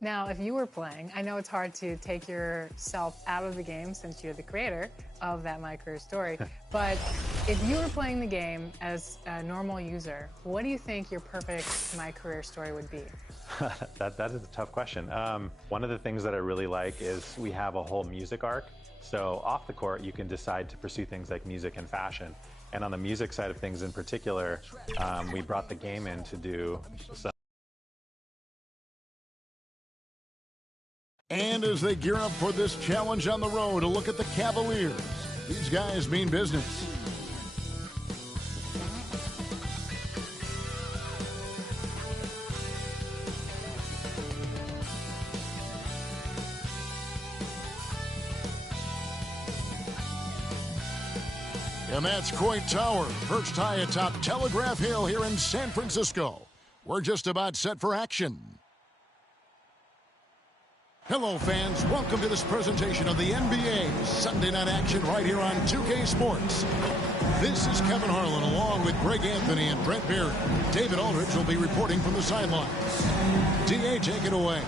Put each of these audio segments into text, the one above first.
Now, if you were playing, I know it's hard to take yourself out of the game since you're the creator of that My Career Story, but if you were playing the game as a normal user, what do you think your perfect My Career Story would be? That is a tough question. One of the things that I really like is we have a whole music arc. So off the court, you can decide to pursue things like music and fashion. And on the music side of things in particular, we brought the game in to do some. And as they gear up for this challenge on the road, a look at the Cavaliers. These guys mean business. And that's Coit Tower, perched high atop Telegraph Hill here in San Francisco. We're just about set for action. Hello, fans. Welcome to this presentation of the NBA Sunday Night Action right here on 2K Sports. This is Kevin Harlan along with Greg Anthony and Brent Barry. David Aldridge will be reporting from the sidelines. DA, take it away.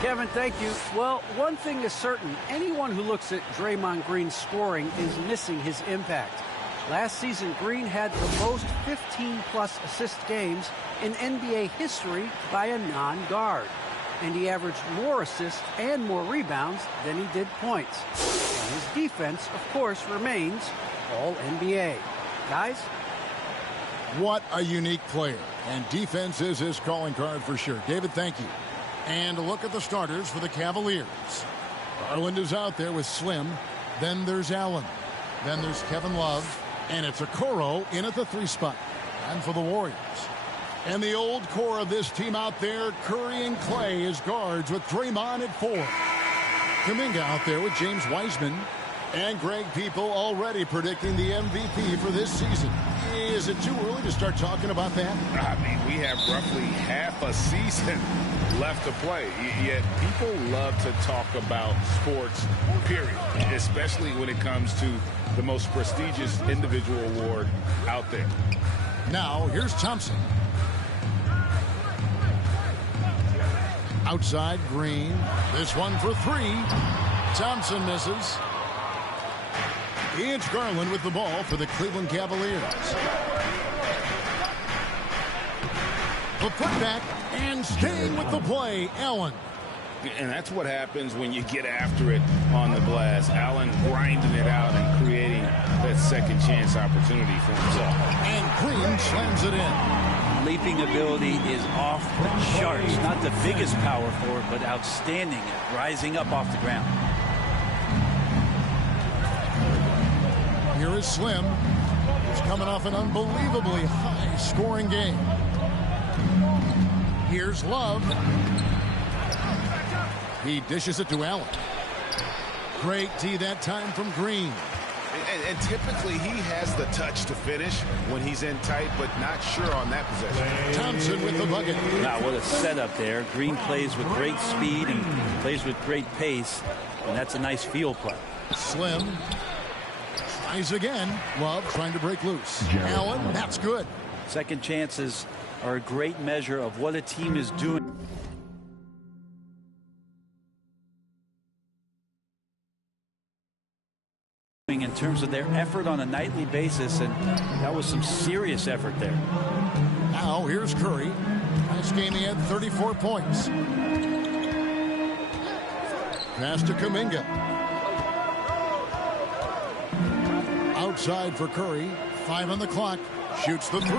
Kevin, thank you. Well, one thing is certain. Anyone who looks at Draymond Green's scoring is missing his impact. Last season, Green had the most 15-plus assist games in NBA history by a non-guard. And he averaged more assists and more rebounds than he did points. And his defense, of course, remains all NBA. Guys? What a unique player. And defense is his calling card for sure. David, thank you. And a look at the starters for the Cavaliers. Garland is out there with Slim. Then there's Allen. Then there's Kevin Love. And it's Okoro in at the 3 spot. And for the Warriors. And the old core of this team out there, Curry and Clay as guards with Draymond at 4. Kuminga out there with James Wiseman. And Greg, people already predicting the MVP for this season. Is it too early to start talking about that? I mean, we have roughly half a season left to play. Yet people love to talk about sports, period. Especially when it comes to the most prestigious individual award out there. Now, here's Thompson. Outside, Green. This one for 3. Thompson misses. It's Garland with the ball for the Cleveland Cavaliers. The putback and staying with the play, Allen. And that's what happens when you get after it on the glass. Allen grinding it out and creating that second chance opportunity for himself. And Green slams it in. Leaping ability is off the charts. Not the biggest power forward, but outstanding at rising up off the ground. Here is Slim. He's coming off an unbelievably high-scoring game. Here's Love. He dishes it to Allen. Great D that time from Green. And typically he has the touch to finish when he's in tight, but not sure on that possession. Thompson with the bucket. Now, what a setup there. Green plays with great speed and plays with great pace, and that's a nice field play. Slim tries again. Love trying to break loose. Allen, that's good. Second chances are a great measure of what a team is doing. In terms of their effort on a nightly basis, and that was some serious effort there. Now here's Curry. Last game he had 34 points. Pass to Kuminga. Outside for Curry. 5 on the clock. Shoots the 3.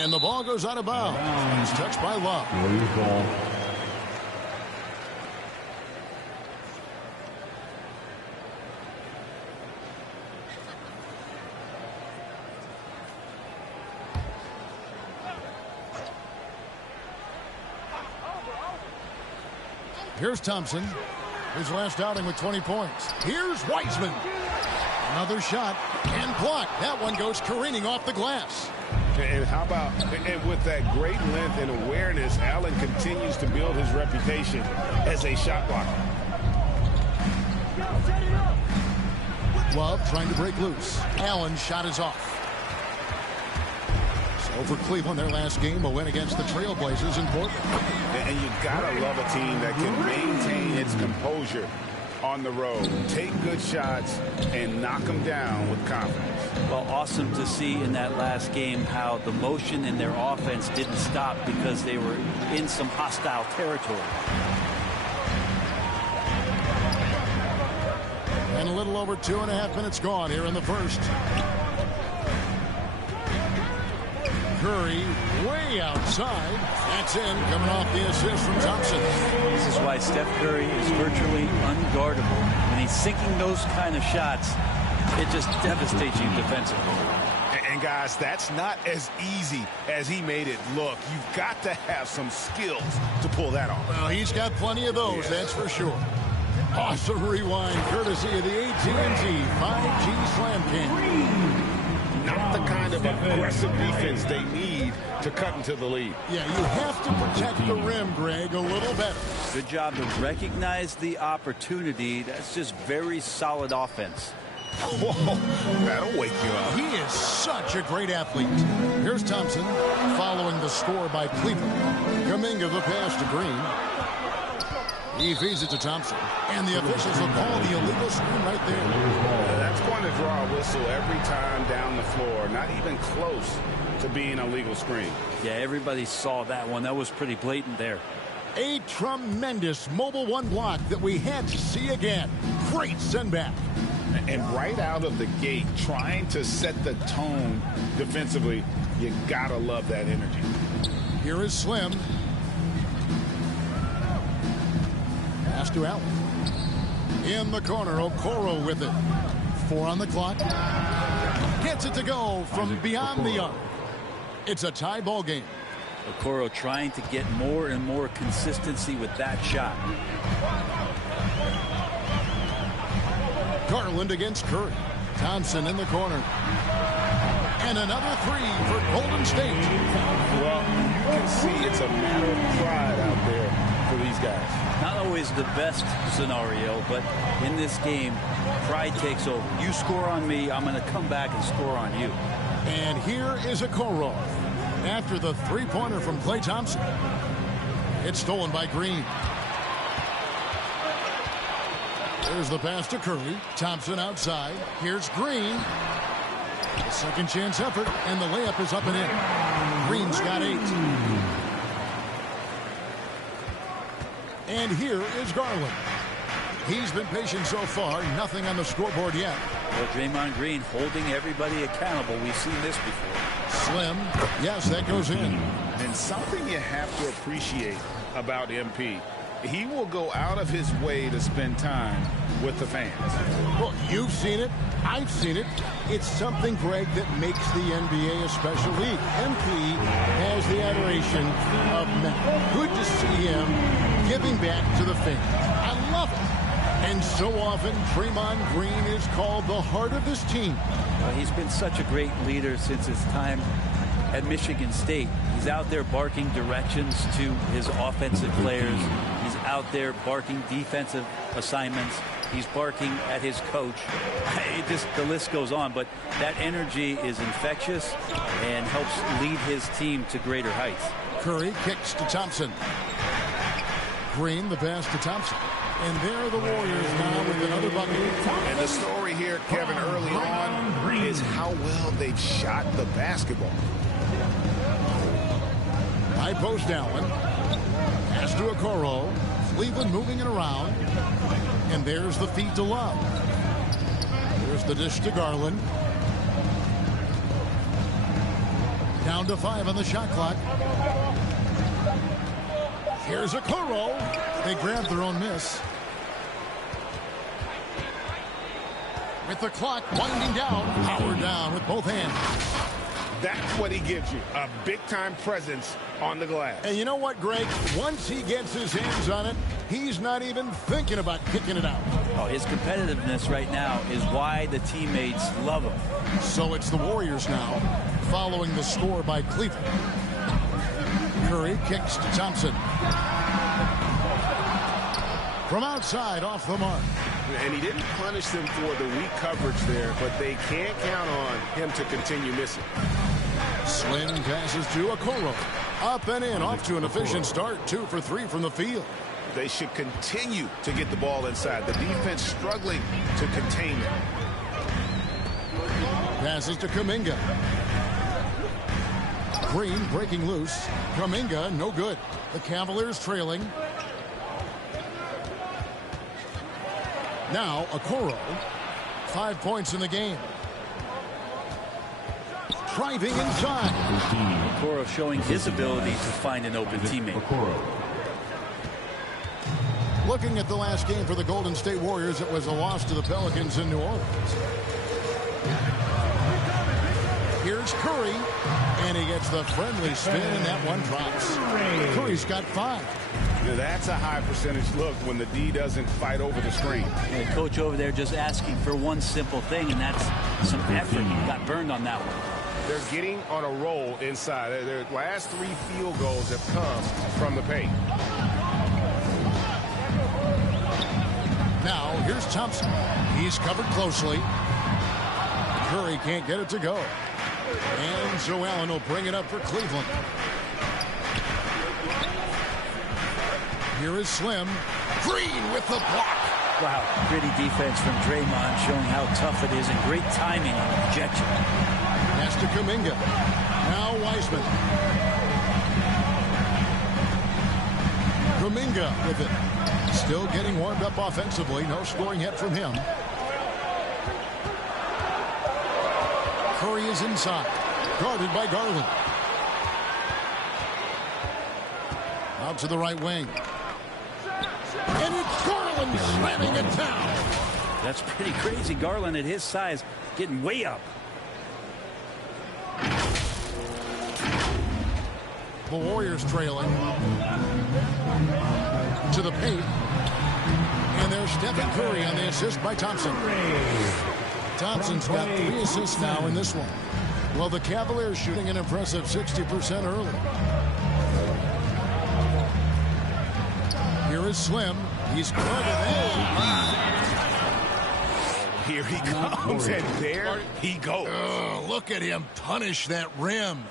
And the ball goes out of bounds. It's touched by Love. Here's Thompson. His last outing with 20 points. Here's Wiseman. Another shot and blocked. That one goes careening off the glass. And how about, and with that great length and awareness, Allen continues to build his reputation as a shot blocker. Love trying to break loose. Allen's shot is off. Over Cleveland, their last game, a win against the Trailblazers in Portland. And you gotta love a team that can maintain its composure on the road, take good shots, and knock them down with confidence. Well, awesome to see in that last game how the motion in their offense didn't stop because they were in some hostile territory. And a little over 2.5 minutes gone here in the first. Curry way outside. That's in, coming off the assist from Thompson. This is why Steph Curry is virtually unguardable. When he's sinking those kind of shots, it just devastates you defensively. And guys, that's not as easy as he made it look. You've got to have some skills to pull that off. Well, he's got plenty of those, that's for sure. Awesome rewind, courtesy of the AT&T 5G Slam Cam. Not the kind of aggressive defense they need to cut into the lead. Yeah, you have to protect the rim, Greg, a little better. Good job to recognize the opportunity. That's just very solid offense. Whoa, that'll wake you up. He is such a great athlete. Here's Thompson following the score by Cleveland. Kuminga the pass to Green. He feeds it to Thompson. And the officials will call the illegal screen right there. That's going to draw a whistle every time down the floor. Not even close to being a legal screen. Yeah, everybody saw that one. That was pretty blatant there. A tremendous Mobile One block that we had to see again. Great send back. And right out of the gate, trying to set the tone defensively, you gotta love that energy. Here is Slim. Pass to Allen. In the corner, Okoro with it. 4 on the clock. Gets it to go from beyond the arc. It's a tie ball game. Okoro trying to get more and more consistency with that shot. Garland against Curry. Thompson in the corner. And another 3 for Golden State. Well, you can see it's a matter of pride out there for these guys. Not always the best scenario, but in this game, pride takes over. You score on me, I'm going to come back and score on you. And here is Okoro after the three-pointer from Klay Thompson. It's stolen by Green. There's the pass to Curry. Thompson outside. Here's Green. A second chance effort, and the layup is up and in. Green's got 8. And here is Garland. He's been patient so far. Nothing on the scoreboard yet. Well, Draymond Green holding everybody accountable. We've seen this before. Slim. Yes, that goes in. And something you have to appreciate about MP. He will go out of his way to spend time with the fans. Well, you've seen it. I've seen it. It's something, Greg, that makes the NBA a special league. MP has the adoration of men. Good to see him giving back to the fans. I love it. And so often, Draymond Green is called the heart of this team. Well, he's been such a great leader since his time at Michigan State. He's out there barking directions to his offensive players. He's out there barking defensive assignments. He's barking at his coach. The list goes on, but that energy is infectious and helps lead his team to greater heights. Curry kicks to Thompson. Green, the pass to Thompson. And there are the Warriors now with another bucket. And the story here, Kevin, early on is how well they've shot the basketball. High post Allen. Pass to Okoro. Cleveland moving it around. And there's the feed to Love. There's the dish to Garland. Down to 5 on the shot clock. Here's Okoro. They grab their own miss. With the clock winding down, powered down with both hands. That's what he gives you, a big-time presence on the glass. And you know what, Greg? Once he gets his hands on it, he's not even thinking about kicking it out. Oh, his competitiveness right now is why the teammates love him. So it's the Warriors now, following the score by Cleveland. Curry kicks to Thompson. From outside, off the mark. And he didn't punish them for the weak coverage there, but they can't count on him to continue missing. Slim passes to Okoro. Up and in, off to an efficient start. 2 for 3 from the field. They should continue to get the ball inside. The defense struggling to contain them. Passes to Kuminga. Green breaking loose. Kuminga, no good. The Cavaliers trailing. Now, Okoro. 5 points in the game. Driving inside. Okoro showing his ability to find an open teammate. Looking at the last game for the Golden State Warriors, it was a loss to the Pelicans in New Orleans. Here's Curry, and he gets the friendly spin, and that one drops. Curry's got 5. That's a high percentage look when the D doesn't fight over the screen. And the coach over there just asking for one simple thing, and that's some effort. He got burned on that one. They're getting on a roll inside. Their last 3 field goals have come from the paint. Now, here's Thompson. He's covered closely. Curry can't get it to go. And Joe Allen will bring it up for Cleveland. Here is Slim. Green with the block. Wow, gritty defense from Draymond showing how tough it is and great timing on the projection. Pass to Kuminga. Now Wiseman. Kuminga with it. Still getting warmed up offensively. No scoring yet from him. Curry is inside. Guarded by Garland. Out to the right wing. And it's Garland slamming it down. That's pretty crazy. Garland at his size getting way up. The Warriors trailing. To the paint. And there's Stephen Curry on the assist by Thompson. Thompson's got 3 assists now in this one. Well, the Cavaliers shooting an impressive 60% early. Here is Slim. He's guarded. Here he comes, and there he goes. Look at him punish that rim.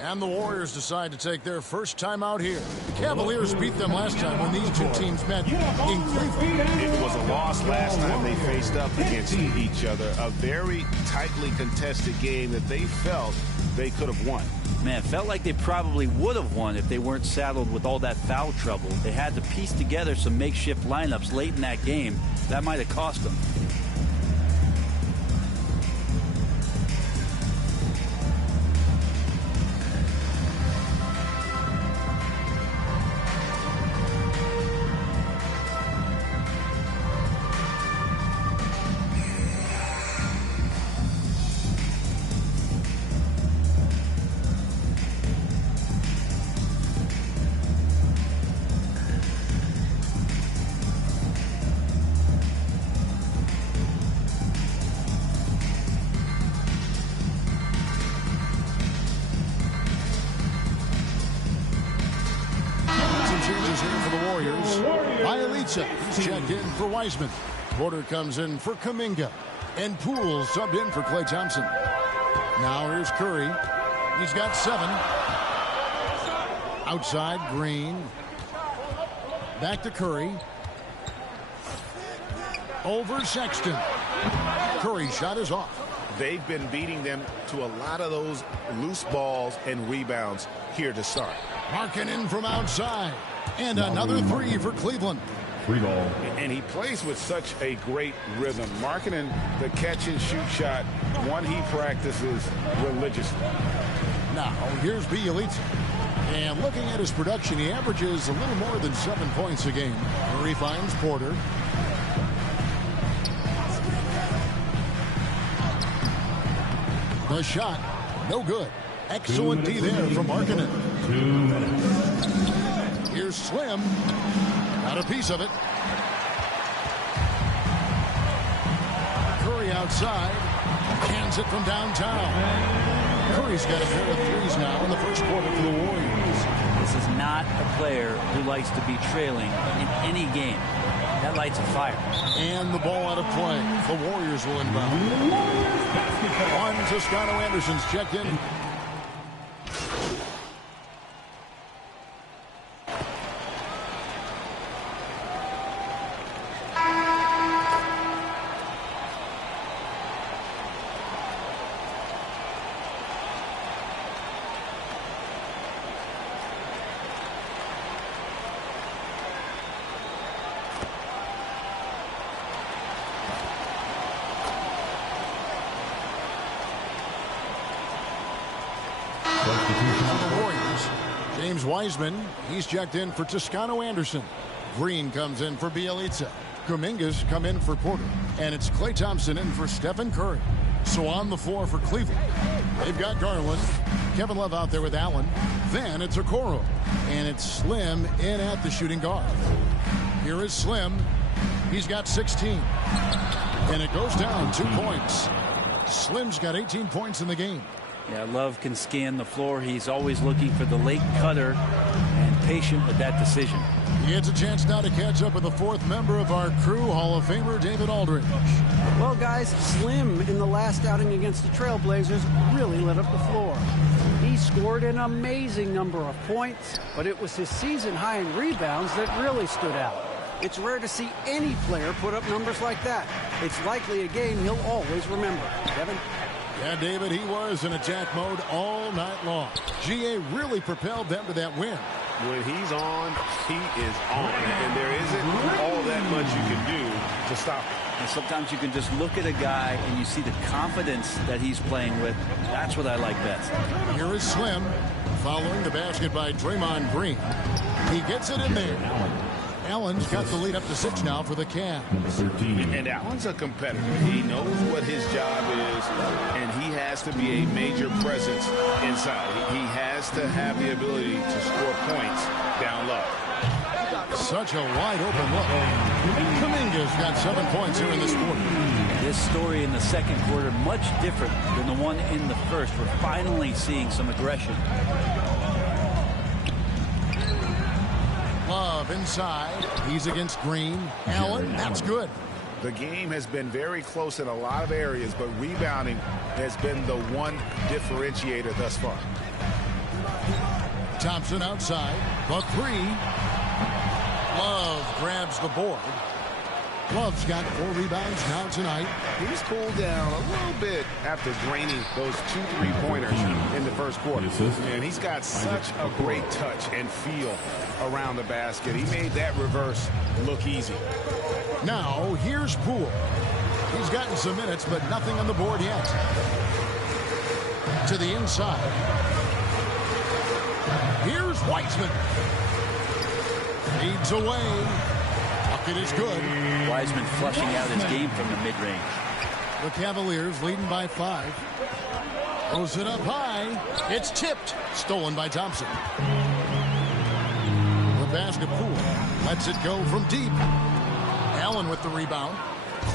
And the Warriors decide to take their first time out here. The Cavaliers beat them last time when these two teams met in Cleveland. It was a loss last time they faced up against each other. A very tightly contested game that they felt they could have won. Man, felt like they probably would have won if they weren't saddled with all that foul trouble. They had to piece together some makeshift lineups late in that game. That might have cost them. He's checked in for Wiseman. Porter comes in for Kuminga. And Poole subbed in for Klay Thompson. Now here's Curry. He's got 7. Outside, Green. Back to Curry. Over Sexton. Curry's shot is off. They've been beating them to a lot of those loose balls and rebounds here to start. Markkanen from outside. And another 3 for Cleveland. 3 ball. And he plays with such a great rhythm. Markkanen, the catch and shoot shot, one he practices religiously. Now, here's Bjelica. And looking at his production, he averages a little more than 7 points a game. Curry finds Porter. The shot, no good. Excellent D there from Markkanen. Here's Slim. Got a piece of it. Curry outside. Hands it from downtown. Curry's got a pair of 3s now in the first quarter for the Warriors. This is not a player who likes to be trailing in any game. That lights a fire. And the ball out of play. The Warriors will inbound. On Toscano Anderson's checked in. For the Warriors, James Wiseman, he's checked in for Toscano Anderson. Green comes in for Bielitsa. Kuminga's come in for Porter. And it's Klay Thompson in for Stephen Curry. So on the floor for Cleveland, they've got Garland, Kevin Love out there with Allen. Then it's Okoro. And it's Slim in at the shooting guard. Here is Slim. He's got 16. And it goes down 2 points. Slim's got 18 points in the game. Yeah, Love can scan the floor. He's always looking for the late cutter and patient with that decision. He gets a chance now to catch up with the fourth member of our crew, Hall of Famer David Aldridge. Well, guys, Slim in the last outing against the Trailblazers really lit up the floor. He scored an amazing number of points, but it was his season high in rebounds that really stood out. It's rare to see any player put up numbers like that. It's likely a game he'll always remember. Kevin? Yeah, David, he was in attack mode all night long. GA really propelled them to that win. When he's on, he is on. And there isn't all that much you can do to stop him. And sometimes you can just look at a guy and you see the confidence that he's playing with. That's what I like best. Here is Slim following the basket by Draymond Green. He gets it in there. Allen's got the lead up to 6 now for the Cavs. And Allen's a competitor. He knows what his job is, and he has to be a major presence inside. He has to have the ability to score points down low. Such a wide open look. Kuminga's got 7 points here in this quarter. This story in the second quarter much different than the one in the first. We're finally seeing some aggression. Love inside. He's against Green. Allen, that's good. The game has been very close in a lot of areas, but rebounding has been the one differentiator thus far. Thompson outside. The 3. Love grabs the board. Love's got 4 rebounds now tonight. He's cooled down a little bit after draining those 2 3-pointers in the first quarter. And he's got such a great touch and feel around the basket. He made that reverse look easy. Now, here's Poole. He's gotten some minutes, but nothing on the board yet. To the inside. Here's Wiseman. Feeds away. Bucket is good. Wiseman flushing out his game from the mid-range. The Cavaliers leading by 5. Throws it up high. It's tipped. Stolen by Thompson. The basket Poole lets it go from deep. Allen with the rebound.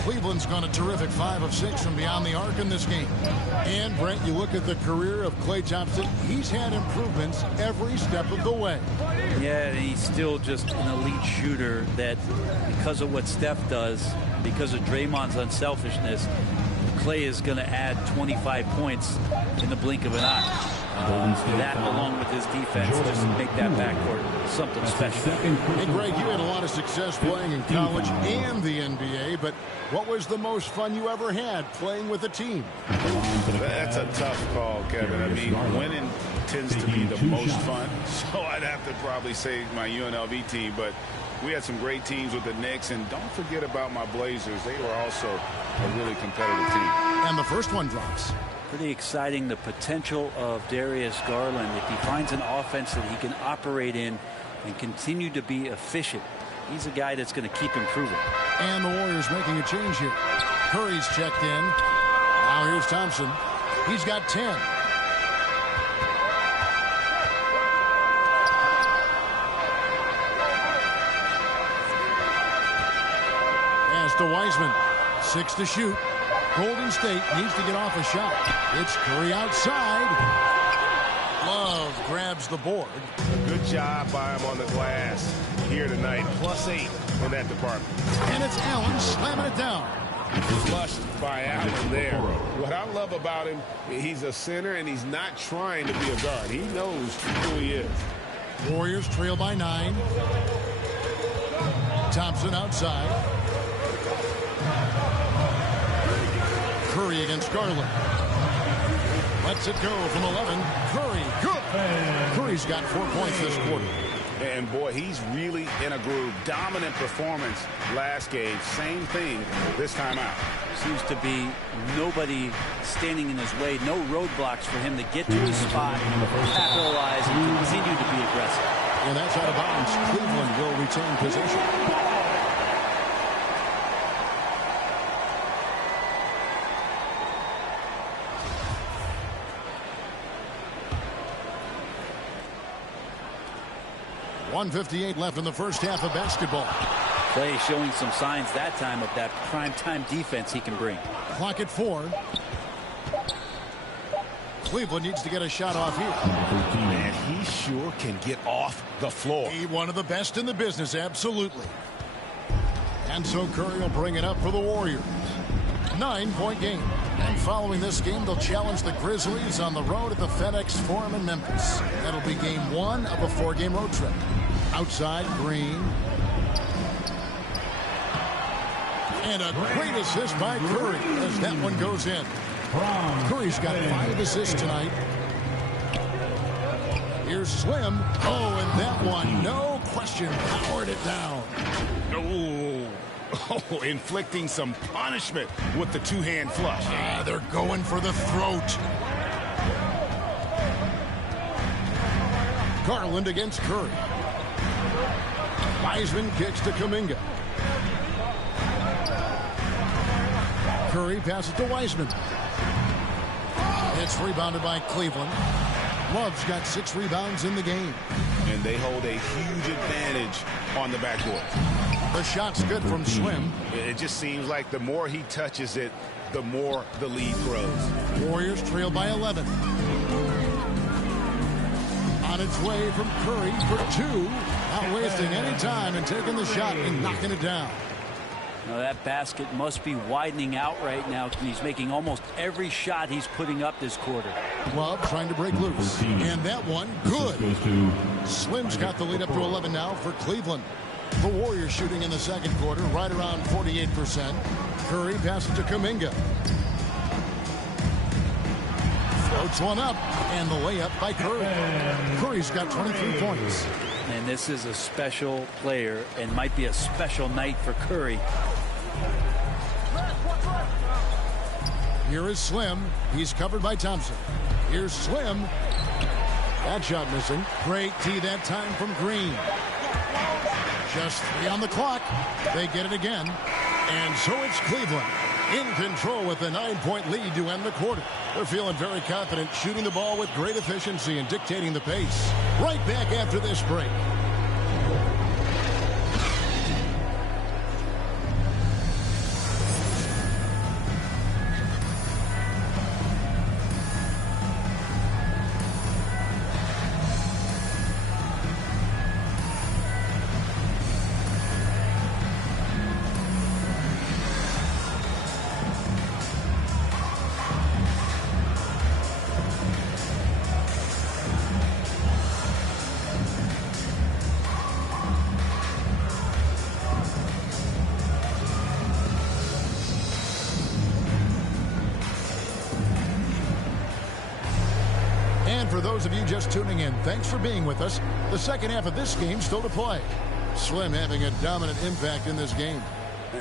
Cleveland's gone a terrific 5 of 6 from beyond the arc in this game. And, Brent, you look at the career of Klay Thompson, he's had improvements every step of the way. Yeah, he's still just an elite shooter that, because of what Steph does, because of Draymond's unselfishness, Klay is going to add 25 points in the blink of an eye. That, along with his defense, just make that backcourt something special. Hey, Greg, you had a lot of success playing in college and the NBA, but what was the most fun you ever had playing with a team? That's a tough call, Kevin. I mean, winning tends to be the most fun, so I'd have to probably say my UNLV team, but we had some great teams with the Knicks, and don't forget about my Blazers. They were also a really competitive team. And the first one drops. Pretty exciting, the potential of Darius Garland. If he finds an offense that he can operate in and continue to be efficient, he's a guy that's going to keep improving. And the Warriors making a change here. Curry's checked in. Now here's Thompson. He's got 10. Pass to Wiseman. 6 to shoot. Golden State needs to get off a shot. It's Curry outside. Love grabs the board. Good job by him on the glass here tonight. +8 in that department. And it's Allen slamming it down. Flushed by Allen there. What I love about him, he's a center and he's not trying to be a guard. He knows who he is. Warriors trail by 9. Thompson outside. Curry against Garland. Lets it go from 11. Curry, good. Curry's got 4 points this quarter. And boy, he's really in a groove. Dominant performance last game. Same thing this time out. Seems to be nobody standing in his way. No roadblocks for him to get to his spot, capitalize, and continue to be aggressive. And that's out of bounds. Cleveland will retain possession. .158 left in the first half of basketball. Clay showing some signs that time of that prime-time defense he can bring. Clock at 4. Cleveland needs to get a shot off here. And he sure can get off the floor. He one of the best in the business, absolutely. And so Curry will bring it up for the Warriors. 9-point game. And following this game, they'll challenge the Grizzlies on the road at the FedEx Forum in Memphis. That'll be game 1 of a 4-game road trip. Outside, Green. And a great assist by Curry as that one goes in. Curry's got 5 assists tonight. Here's Slim. Oh, and that one, no question, powered it down. Oh, inflicting some punishment with the two-hand flush. They're going for the throat. Garland against Curry. Wiseman kicks to Kuminga. Curry passes to Wiseman. It's rebounded by Cleveland. Love's got 6 rebounds in the game. And they hold a huge advantage on the backboard. The shot's good from Slim. It just seems like the more he touches it, the more the lead grows. Warriors trail by 11. On its way from Curry for 2. Not wasting any time and taking the shot and knocking it down. Now that basket must be widening out right now. He's making almost every shot he's putting up this quarter. Love trying to break loose. And that one, good. Slim's got the lead up to 11 now for Cleveland. The Warriors shooting in the second quarter right around 48%. Curry passes to Kuminga. Floats one up. And the layup by Curry. Curry's got 23 points. And this is a special player and might be a special night for Curry. Here is Slim. He's covered by Thompson. Here's Slim. That shot missing. Great tee that time from Green. Just 3 on the clock. They get it again. And so it's Cleveland in control with a 9-point lead to end the quarter. They're feeling very confident, shooting the ball with great efficiency and dictating the pace. Right back after this break. For those of you just tuning in, thanks for being with us. The second half of this game still to play. Slim having a dominant impact in this game.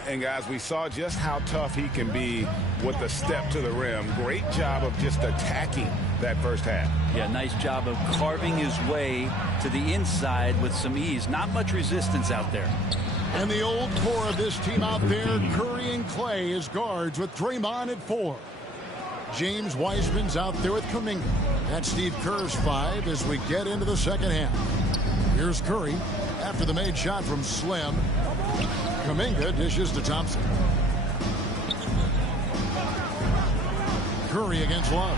And guys, we saw just how tough he can be with the step to the rim. Great job of just attacking that first half. Yeah, nice job of carving his way to the inside with some ease. Not much resistance out there. And the old core of this team out there, Curry and Clay as guards with Draymond at 4. James Wiseman's out there with Kuminga. That's Steve Kerr's 5 as we get into the second half. Here's Curry after the made shot from Slim. Kuminga dishes to Thompson. Curry against Love.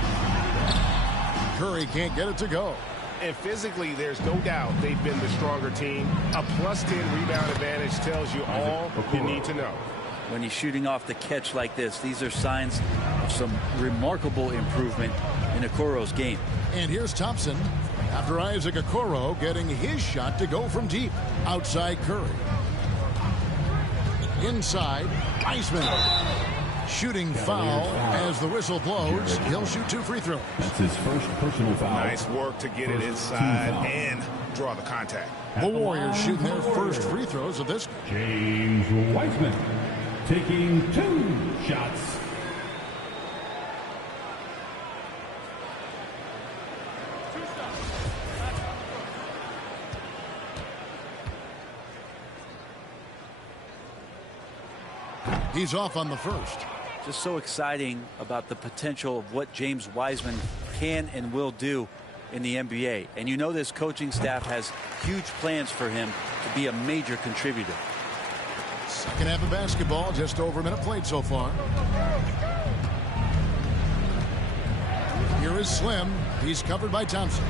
Curry can't get it to go. And physically, there's no doubt they've been the stronger team. A +10 rebound advantage tells you all you need to know. When he's shooting off the catch like this, these are signs of some remarkable improvement in Okoro's game. And here's Thompson after Isaac Okoro getting his shot to go from deep. Outside Curry. Inside, Wiseman. Shooting foul as the whistle blows. He'll shoot 2 free throws. That's his first personal foul. Nice work to get it inside and draw the contact. The Warriors shooting their first free throws of this game. James Wiseman taking 2 shots. He's off on the first. Just so exciting about the potential of what James Wiseman can and will do in the NBA. And you know this coaching staff has huge plans for him to be a major contributor. Second half of basketball, just over a minute played so far. Here is Slim. He's covered by Thompson.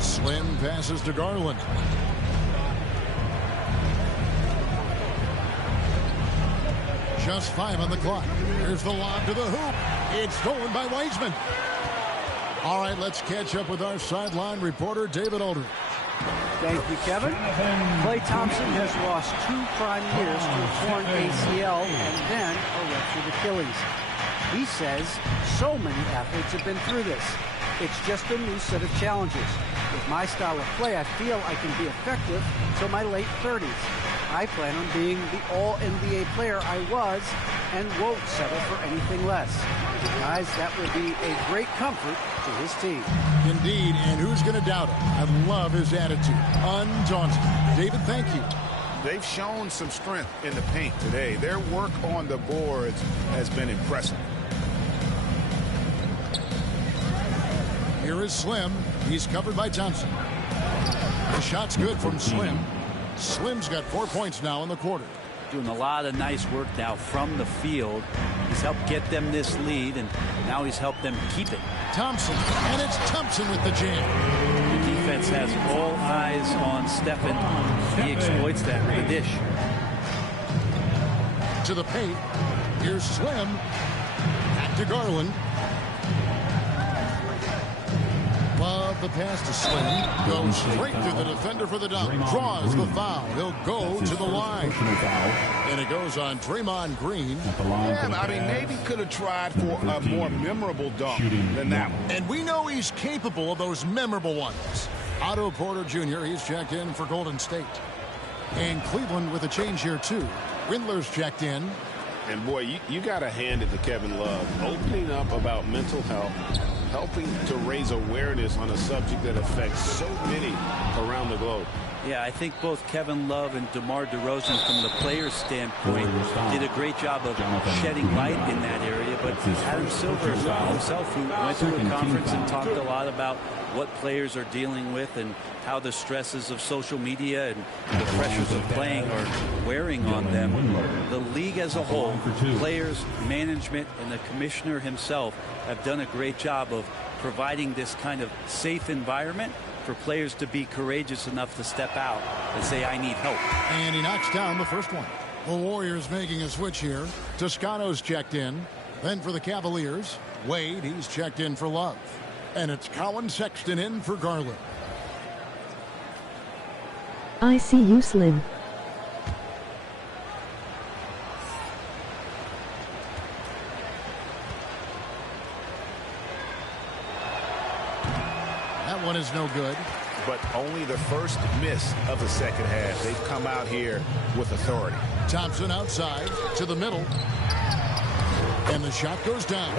Slim passes to Garland. Just 5 on the clock. Here's the lob to the hoop. It's stolen by Wiseman. All right, let's catch up with our sideline reporter, David Aldridge. Thank you, Kevin. Klay Thompson has lost 2 prime years to a torn ACL and then a ruptured Achilles. He says so many athletes have been through this. It's just a new set of challenges. With my style of play, I feel I can be effective till my late 30s. I plan on being the all-NBA player I was and won't settle for anything less. Guys, that will be a great comfort to his team. Indeed, and who's going to doubt him? I love his attitude. Undaunted. David, thank you. They've shown some strength in the paint today. Their work on the boards has been impressive. Here is Slim. He's covered by Thompson. The shot's good from Slim. Slim's got 4 points now in the quarter. Doing a lot of nice work now from the field. He's helped get them this lead, and now he's helped them keep it. Thompson, and it's Thompson with the jam. The defense has all eyes on Stephen. He exploits that with a dish. To the paint. Here's Slim. Back to Garland. Love the pass to Slim. Goes straight to the defender for the dunk. Draws the foul. He'll go to the line. And it goes on Draymond Green. Yeah, I mean, Navy could have tried for a more memorable dunk than that one. And we know he's capable of those memorable ones. Otto Porter Jr., he's checked in for Golden State. And Cleveland with a change here, too. Windler's checked in. And, boy, you got to hand it to Kevin Love. Opening up about mental health, helping to raise awareness on a subject that affects so many around the globe. Yeah, I think both Kevin Love and DeMar DeRozan, from the player's standpoint, did a great job of shedding light in that area. But Adam Silver himself, who went to a conference and talked a lot about what players are dealing with and how the stresses of social media and the pressures of playing are wearing on them. The league as a whole, players, management, and the commissioner himself have done a great job of providing this kind of safe environment for players to be courageous enough to step out and say, I need help. And he knocks down the first one. The Warriors making a switch here. Toscano's checked in. Then for the Cavaliers, Wade, he's checked in for Love. And it's Colin Sexton in for Garland. I see you, Slim. That one is no good. But only the first miss of the second half. They've come out here with authority. Thompson outside to the middle. And the shot goes down.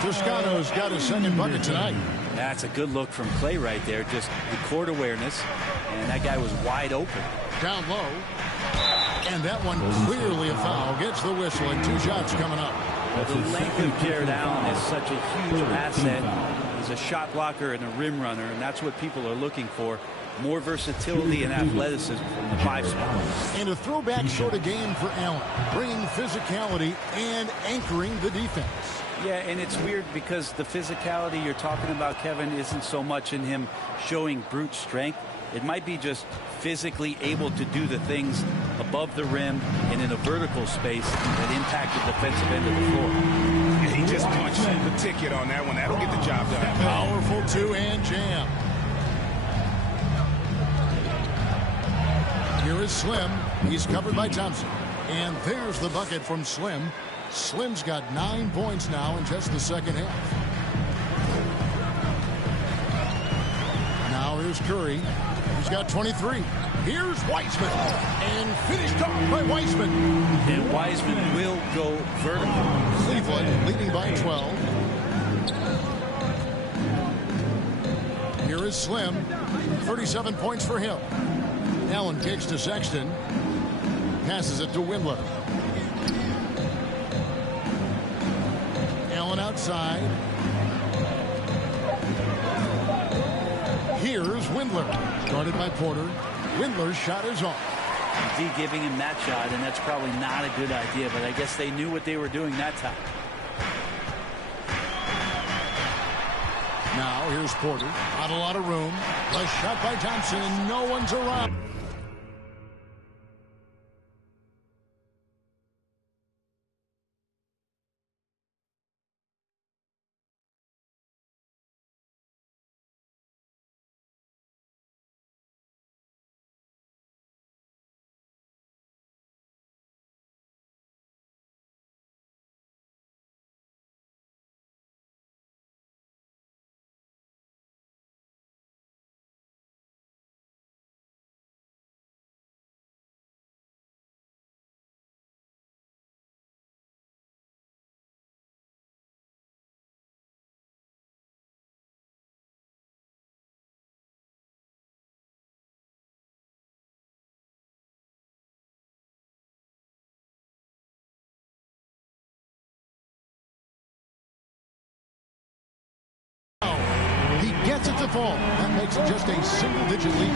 Toscano's got his second bucket tonight. That's a good look from Klay right there. Just the court awareness. And that guy was wide open. Down low. And that one clearly a foul. Gets the whistle and 2 shots coming up. Well, the length of Jared Allen is such a huge asset. He's a shot blocker and a rim runner, and that's what people are looking for. More versatility and athleticism from the 5 spot. And a throwback sort of game for Allen, bringing physicality and anchoring the defense. Yeah, and it's weird because the physicality you're talking about, Kevin, isn't so much in him showing brute strength. It might be just physically able to do the things above the rim and in a vertical space that impact the defensive end of the floor. Yeah, he just punched the ticket on that one. That'll get the job done. Powerful 2-hand jam. Here is Slim. He's covered by Thompson. And there's the bucket from Slim. Slim's got 9 points now in just the second half. Now here's Curry. He's got 23. Here's Weissman. And finished off by Weissman. And Weissman will go vertical. Cleveland leading by 12. Here is Slim. 37 points for him. Allen kicks to Sexton. Passes it to Windler. Allen outside. Here's Windler. Started by Porter. Windler's shot is off. D giving him that shot, and that's probably not a good idea, but I guess they knew what they were doing that time. Now here's Porter. Not a lot of room. A shot by Thompson, and no one's around. He gets it to fall. That makes it just a single-digit lead.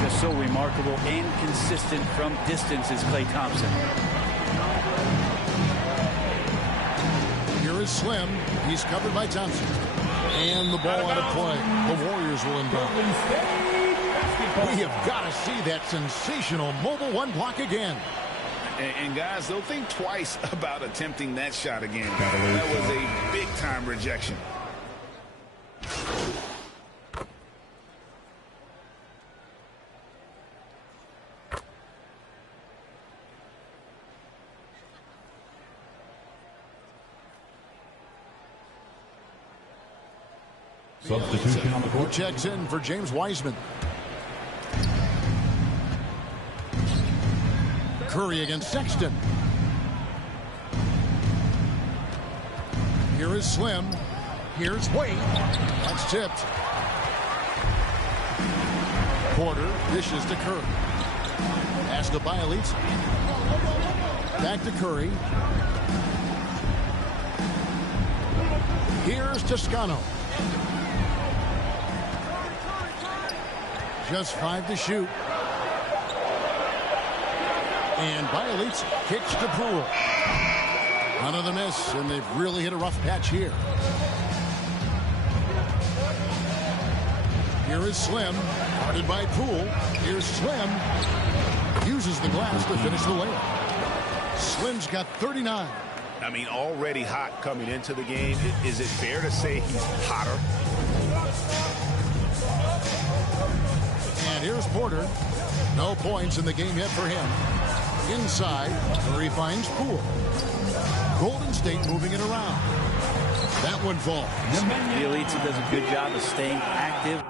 Just so remarkable and consistent from distance is Klay Thompson. Here is Slim. He's covered by Thompson. And the ball out of play. The Warriors will inbound. We have got to see that sensational mobile one block again. And guys, they'll think twice about attempting that shot again. That was a big-time rejection. Substitution on the Who court. checks in for James Wiseman? Curry against Sexton. Here is Slim. Here's Wade. That's tipped. Porter dishes to Curry. Pass to Bielitz. Back to Curry. Here's Toscano. Just 5 to shoot. And Bielitz kicks to Poole. Another miss, and they've really hit a rough patch here. Here is Slim, guarded by Poole. Here's Slim. Uses the glass to finish the layup. Slim's got 39. I mean, already hot coming into the game. Is it fair to say he's hotter? And here's Porter. No points in the game yet for him. Inside, Curry finds Poole. Golden State moving it around. That one falls. Bielitsa does a good job of staying active.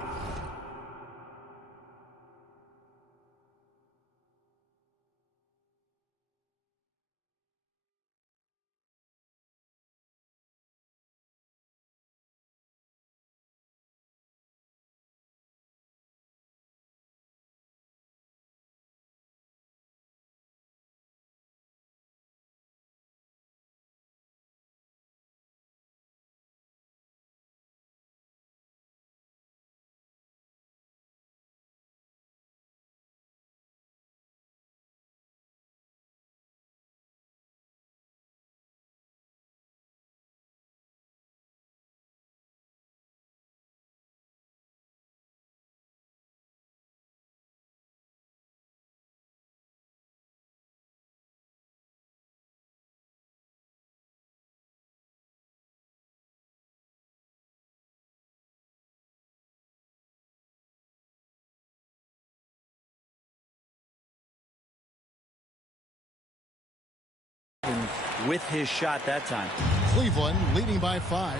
with his shot that time. Cleveland leading by 5.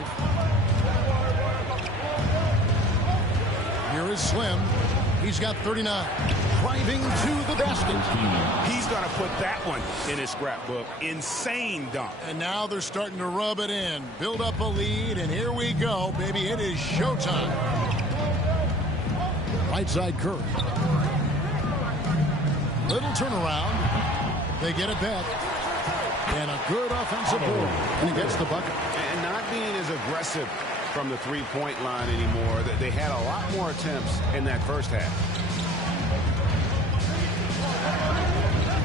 Here is Slim. He's got 39. Driving to the basket. He's going to put that one in his scrapbook. Insane dunk. And now they're starting to rub it in. Build up a lead, and here we go, baby. It is showtime. Right side Curry. Little turnaround. They get it back. And a good offensive board. And he gets the bucket. And not being as aggressive from the three-point line anymore. They had a lot more attempts in that first half.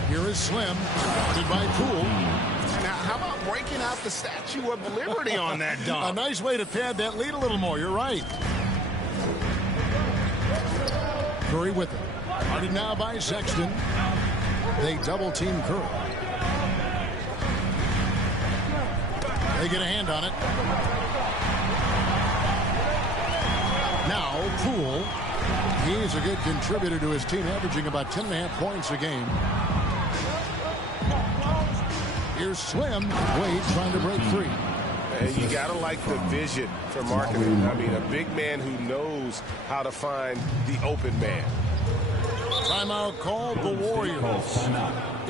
Here is Slim, guarded by Poole. Now, how about breaking out the Statue of Liberty on that dunk? A nice way to pad that lead a little more. You're right. Curry with it. Guarded now by Sexton. They double-team Curry. They get a hand on it. Now, Poole. He's a good contributor to his team, averaging about 10.5 points a game. Here's Slim. Wade trying to break free. And you got to like the vision for marketing. I mean, a big man who knows how to find the open man. Timeout called the Warriors.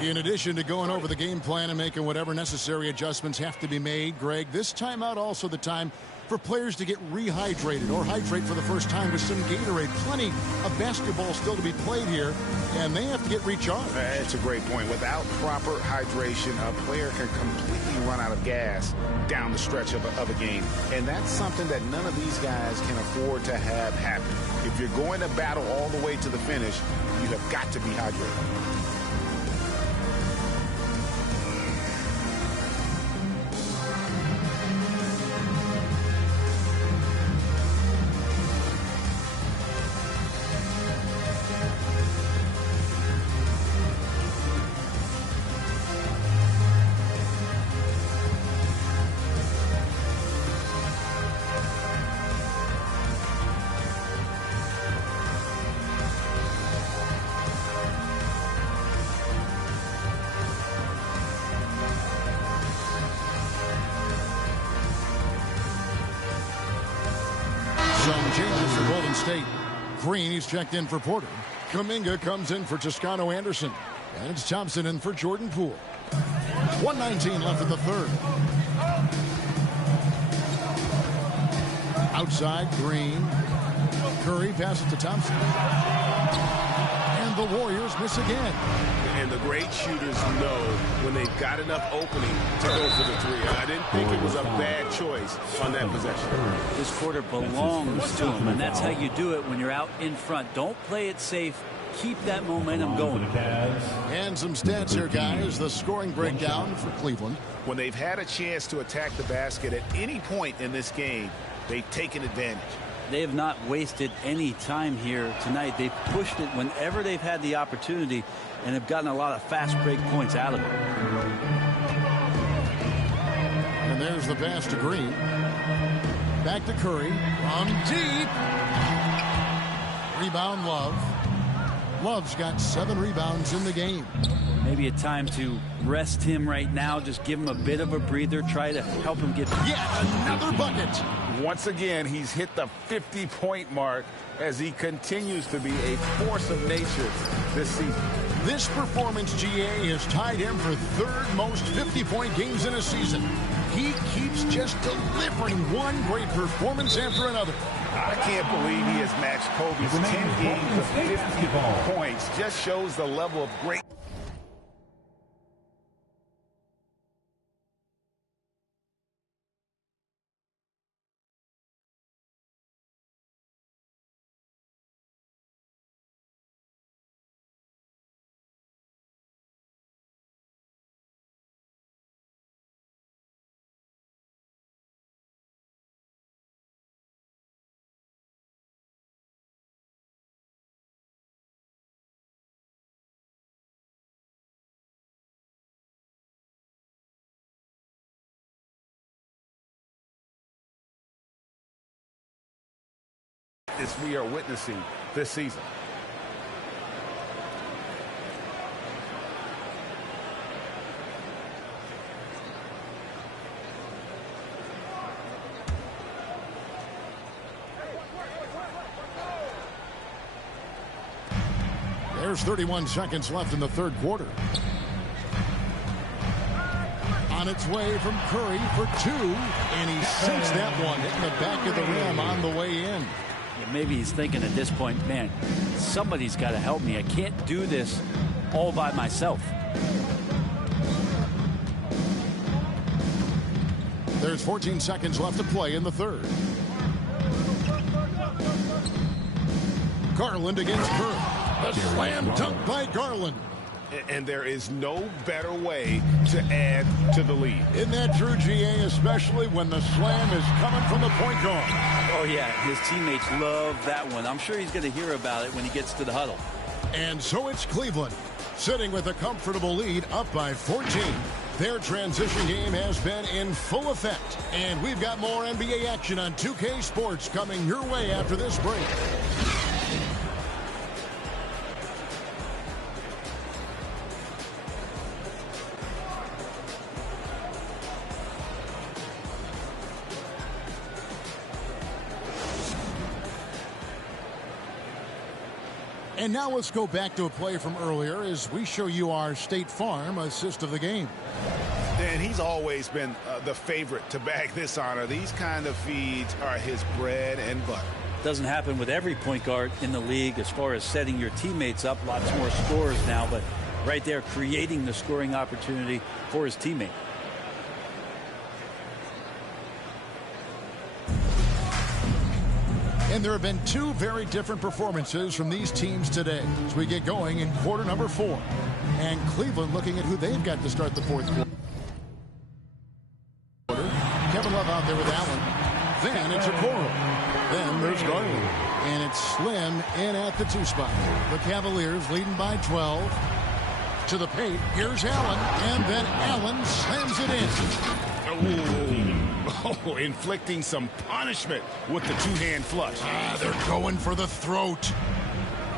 In addition to going over the game plan and making whatever necessary adjustments have to be made, Greg, this timeout also the time for players to get rehydrated or hydrate for the first time with some Gatorade. Plenty of basketball still to be played here, and they have to get recharged. That's a great point. Without proper hydration, a player can completely run out of gas down the stretch of a game. And that's something that none of these guys can afford to have happen. If you're going to battle all the way to the finish, you have got to be hydrated. Some changes for Golden State. Green, he's checked in for Porter. Kuminga comes in for Toscano Anderson. And it's Thompson in for Jordan Poole. 1:19 left in the third. Outside, Green. Curry passes to Thompson. And the Warriors miss again. And the great shooters know when they've got enough opening to go for the three. I didn't think it was a bad choice on that possession. This quarter belongs to him, and that's how you do it when you're out in front. Don't play it safe. Keep that momentum going. And some stats here, guys. The scoring breakdown for Cleveland. When they've had a chance to attack the basket at any point in this game, they've taken advantage. They have not wasted any time here tonight. They've pushed it whenever they've had the opportunity and have gotten a lot of fast break points out of it. And there's the pass to Green. Back to Curry. From deep. Rebound, Love. Love's got 7 rebounds in the game. Maybe a time to rest him right now. Just give him a bit of a breather. Try to help him get... Yet another bucket. Once again, he's hit the 50-point mark as he continues to be a force of nature this season. This performance, GA, has tied him for 3rd most 50-point games in a season. He keeps just delivering one great performance after another. I can't believe he has matched Kobe's 10 games of 50 points. Just shows the level of great. As we are witnessing this season. There's 31 seconds left in the third quarter. On its way from Curry for two, and he sinks that one, hitting the back of the rim on the way in. Maybe he's thinking at this point, man, somebody's got to help me. I can't do this all by myself. There's 14 seconds left to play in the third. Garland against Curry. A slam dunk by Garland. And there is no better way to add to the lead. Isn't that true, GA, especially when the slam is coming from the point guard? Oh, yeah, his teammates love that one. I'm sure he's going to hear about it when he gets to the huddle. And so it's Cleveland, sitting with a comfortable lead, up by 14. Their transition game has been in full effect. And we've got more NBA action on 2K Sports coming your way after this break. And now let's go back to a play from earlier as we show you our State Farm assist of the game. And he's always been the favorite to bag this honor. These kind of feeds are his bread and butter. Doesn't happen with every point guard in the league as far as setting your teammates up. Lots more scorers now, but right there creating the scoring opportunity for his teammate. And there have been two very different performances from these teams today as we get going in quarter number 4. And Cleveland looking at who they've got to start the fourth quarter. Kevin Love out there with Allen. Then it's Okoro. Then there's Garland. And it's Slim in at the 2 spot. The Cavaliers leading by 12. To the paint. Here's Allen. And then Allen slams it in. Oh, inflicting some punishment with the two-hand flush. They're going for the throat.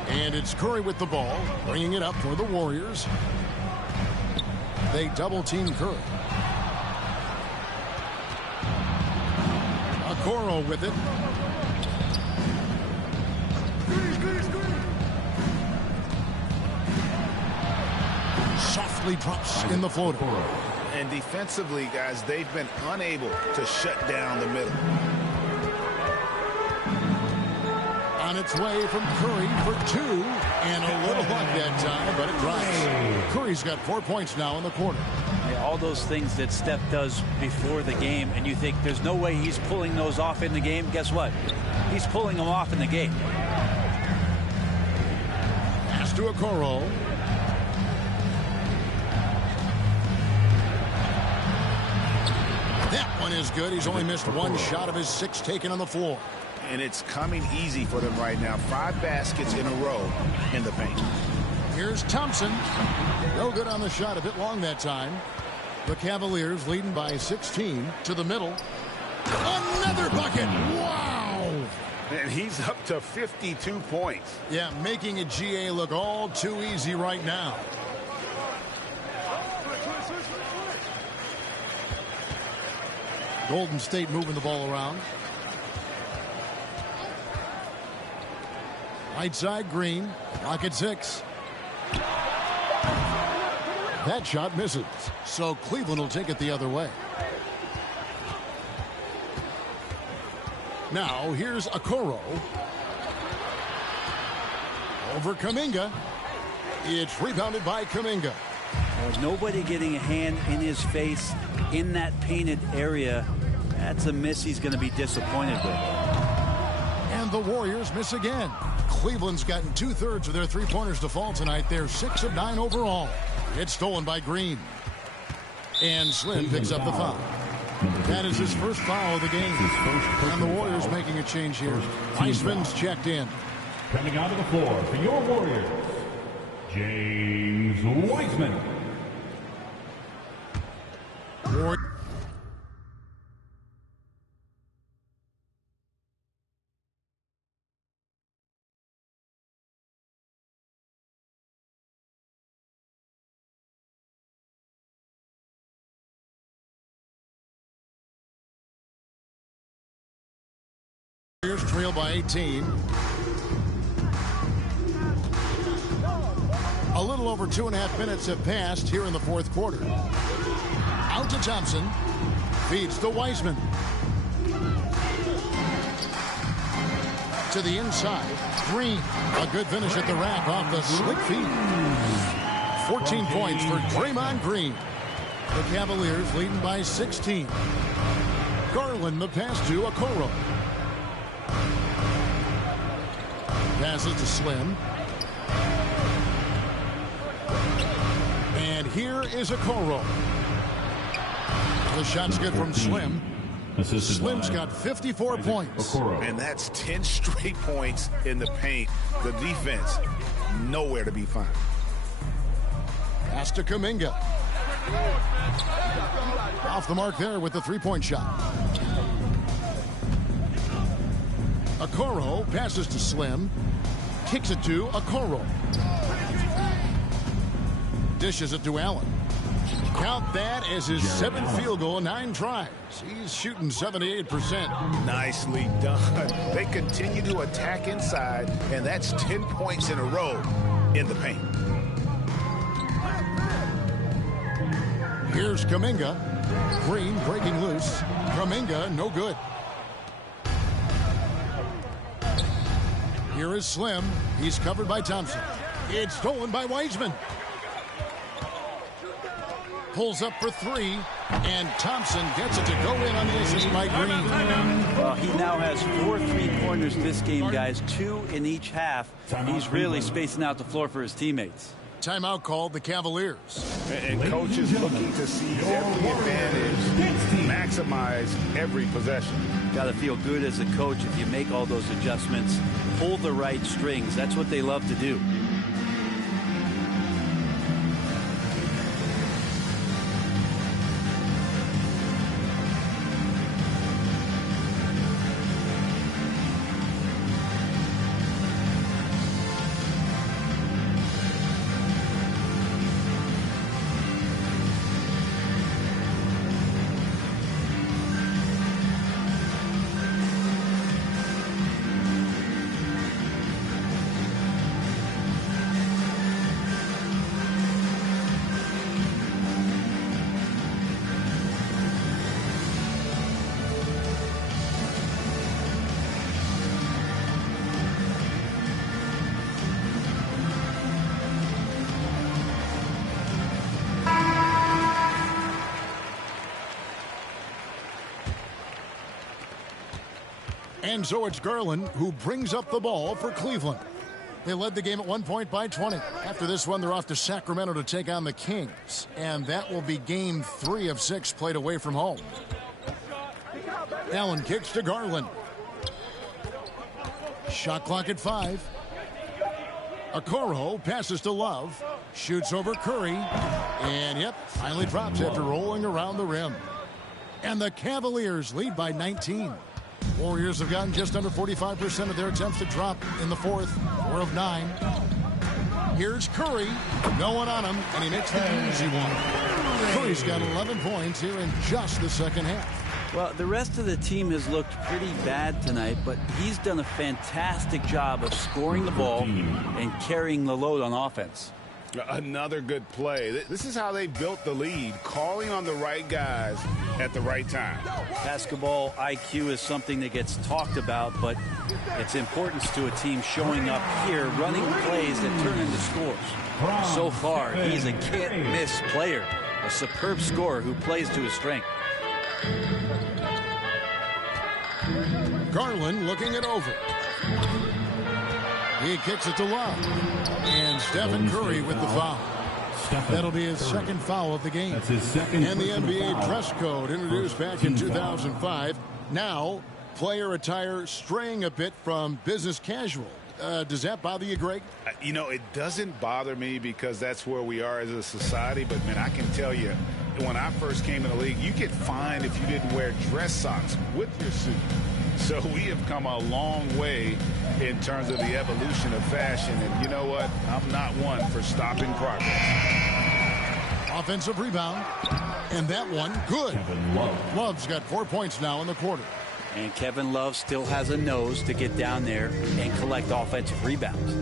And it's Curry with the ball, bringing it up for the Warriors. They double-team Curry. Okoro with it. Softly drops in the floater. And defensively, guys, they've been unable to shut down the middle. On its way from Curry for 2. And a little luck that time, but it drops. Curry's got 4 points now in the quarter. Yeah, all those things that Steph does before the game, and you think there's no way he's pulling those off in the game. Guess what? He's pulling them off in the game. Pass to Okoro. That one is good. He's only missed 1 shot of his 6 taken on the floor. And it's coming easy for them right now. 5 baskets in a row in the paint. Here's Thompson. No good on the shot. A bit long that time. The Cavaliers leading by 16 to the middle. Another bucket. Wow. And he's up to 52 points. Yeah, making a GA look all too easy right now. Golden State moving the ball around. Right side, Green. Clock at 6. That shot misses. So Cleveland will take it the other way. Now here's Okoro. Over Kuminga. It's rebounded by Kuminga. Nobody getting a hand in his face in that painted area. That's a miss he's going to be disappointed with. And the Warriors miss again. Cleveland's gotten 2/3 of their 3-pointers to fall tonight. They're 6 of 9 overall. It's stolen by Green. And Slim picks up the foul. That is his first foul of the game. And the Warriors making a change here. Weissman's checked in. Coming onto the floor for your Warriors, James Weissman. Warriors trail by 18. A little over 2.5 minutes have passed here in the fourth quarter. Out to Thompson. Feeds to Wiseman. To the inside. Green. A good finish at the rack off the slick feed. 14 points for Draymond Green. The Cavaliers leading by 16. Garland the pass to Okoro. Passes to Slim. And here is Okoro. The shot's good from Slim. Slim's got 54 points. And that's 10 straight points in the paint. The defense, nowhere to be found. Pass to Kuminga. Off the mark there with the three-point shot. Okoro passes to Slim. Kicks it to Okoro. Dishes it to Allen. Count that as his 7th field goal in 9 tries. He's shooting 78%. Nicely done. They continue to attack inside, and that's 10 points in a row in the paint. Here's Kuminga. Green breaking loose. Kuminga, no good. Here is Slim. He's covered by Thompson. It's stolen by Wiseman. Pulls up for 3, and Thompson gets it to go in on the assist by Green. Well, he now has 4 3-pointers this game, guys, 2 in each half. He's really spacing out the floor for his teammates. Timeout called the Cavaliers. And coach is looking to see every advantage, maximize every possession. Got to feel good as a coach if you make all those adjustments, pull the right strings. That's what they love to do. And so it's Garland who brings up the ball for Cleveland. They led the game at 1 point by 20. After this one, they're off to Sacramento to take on the Kings. And that will be game 3 of 6 played away from home. Allen kicks to Garland. Shot clock at 5. Okoro passes to Love. Shoots over Curry. And, yep, finally drops after rolling around the rim. And the Cavaliers lead by 19. Warriors have gotten just under 45% of their attempts to drop in the fourth. 4 of 9. Here's Curry going on him, and he makes the easy one. Curry's got 11 points here in just the second half. Well, the rest of the team has looked pretty bad tonight, but he's done a fantastic job of scoring the ball and carrying the load on offense. Another good play. This is how they built the lead, calling on the right guys at the right time. Basketball IQ is something that gets talked about, but its importance to a team showing up here, running plays that turn into scores. So far, he's a can't-miss player, a superb scorer who plays to his strength. Garland looking it over. He kicks it to Love. And Stephen Curry with the foul. That'll be his second foul of the game. That's his second. And the NBA dress code introduced back in 2005. Now, player attire straying a bit from business casual. Does that bother you, Greg? You know, it doesn't bother me because that's where we are as a society. But, man, I can tell you, when I first came in the league, you get fined if you didn't wear dress socks with your suit. So we have come a long way in terms of the evolution of fashion. And you know what? I'm not one for stopping progress. Offensive rebound. And that one, good. Love's got 4 points now in the quarter. And Kevin Love still has a nose to get down there and collect offensive rebounds.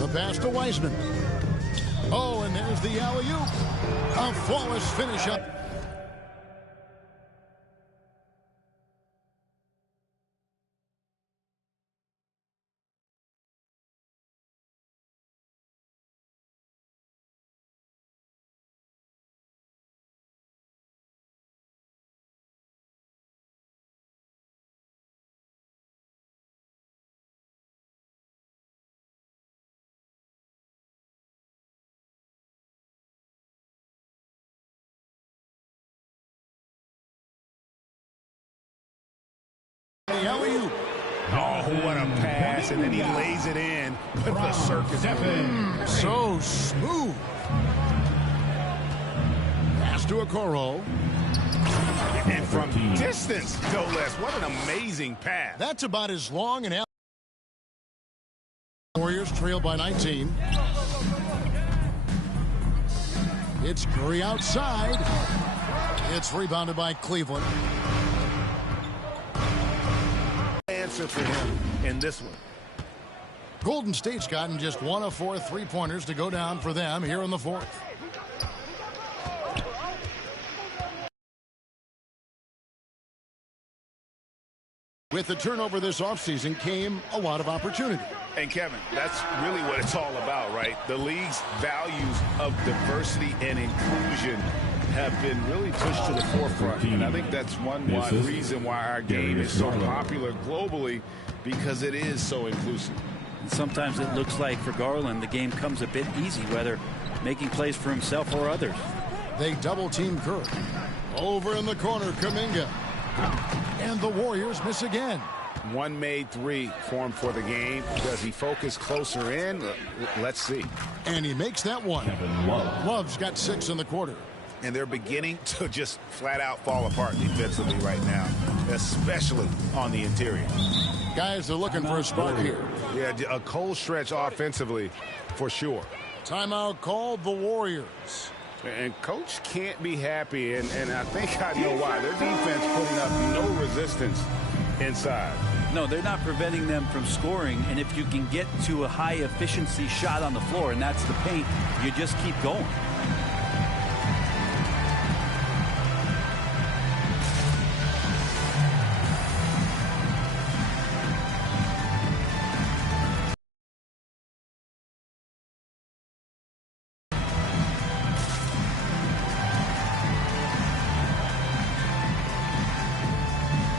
The pass to Wiseman. Oh, and there's the alley-oop. A flawless finish up. The alley-oop. Oh, what a pass, and then he lays it in with the circus. So smooth. Pass to Okoro. And from distance, no less. What an amazing pass. That's about as long and Warriors trail by 19. It's Curry outside. It's rebounded by Cleveland. Answer for him in this one. Golden State's gotten just 1 of 4 3-pointers to go down for them here in the fourth. With the turnover this offseason came a lot of opportunity. And Kevin, that's really what it's all about, right? The league's values of diversity and inclusion have been really pushed to the forefront. And I think that's one reason why our game is so popular globally, because it is so inclusive. And sometimes it looks like for Garland the game comes a bit easy, whether making plays for himself or others. They double-team Curry. Over in the corner, Kuminga. And the Warriors miss again. One made three formed for the game. Does he focus closer in? Let's see. And he makes that one. Love's got 6 in the quarter. And they're beginning to just flat out fall apart defensively right now, especially on the interior. Guys are looking for a spark here. Yeah, a cold stretch offensively for sure. Timeout called the Warriors. And Coach can't be happy, and I think I know why. Their defense putting up no resistance inside. No, they're not preventing them from scoring, and if you can get to a high-efficiency shot on the floor, and that's the paint, you just keep going.